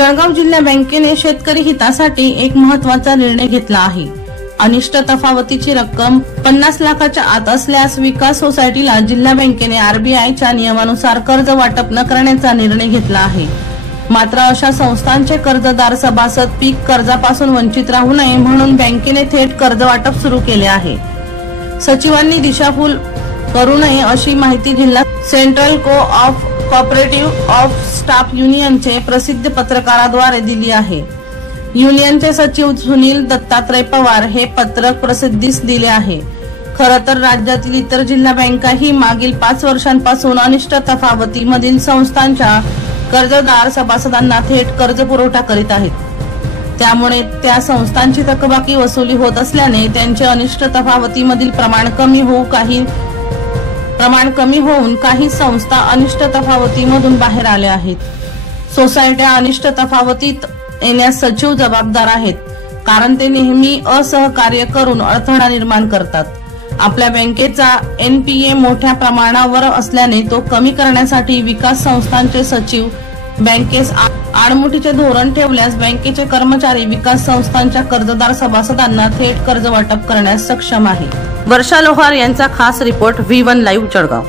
जळगाव जिल्हा बँकेने शेतकरी हितासाठी एक महत्त्वाचा निर्णय घेतला आहे। अनिष्ट तफावतीची रक्कम 50 लाखाच्या आत असल्यास विकास सोसायटीला जिल्हा बँकेने आरबीआयच्या नियमानुसार कर्ज वाटप न करण्याचा निर्णय घेतला आहे। मात्र अशा संस्थांचे कर्जदार सभासद पीक कर्जापासून वंचित राहू नये म्हणून बँकेने थेट कर्ज वाटप सुरू केले आहे। सचिवांनी दिशाभूल करू नये अशी माहिती जिल्हा सेंट्रल कोऑपरेटिव्ह ऑफ स्टाफ युनियनचे प्रसिद्ध पत्रकाराद्वारे दिली आहे। युनियनचे सचिव सुनील दत्तात्रय पवार हे पत्रक प्रसिद्धीस दिले आहे। खरं तर राज्यातील इतर जिल्हा बँकाही मागील 5 वर्षांपासून अनिष्ट तफावती मधील संस्थांच्या कर्जदार सभासदांना थेट कर्ज पुरवठा करीत आहेत। त्यामुळे त्या संस्थांची थकबाकी वसुली होत असल्याने त्यांचे अनिष्ट तफावती मधील प्रमाण कमी होऊन काही संस्था अनिष्ट तफावतीमधून बाहेर आल्या आहेत। सोसायट्या अनिष्ट तफावतीत येण्यास सचिव जबाबदार आहेत, कारण ते नेहमी असहकार्य करून अडथळा निर्माण करतात। आपल्या बँकेचा एनपीए मोठ्या प्रमाणावर असल्याने तो कमी करण्यासाठी विकास संस्थांचे सचिव बँकेस आडमुठीचे धोरण ठेवल्यास बँकेचे कर्मचारी विकास संस्थांच्या कर्जदार सभासदांना थेट कर्ज वाटप करण्यास सक्षम आहे। वर्षा लोहार यांचा खास रिपोर्ट V1 लाईव्ह जळगाव।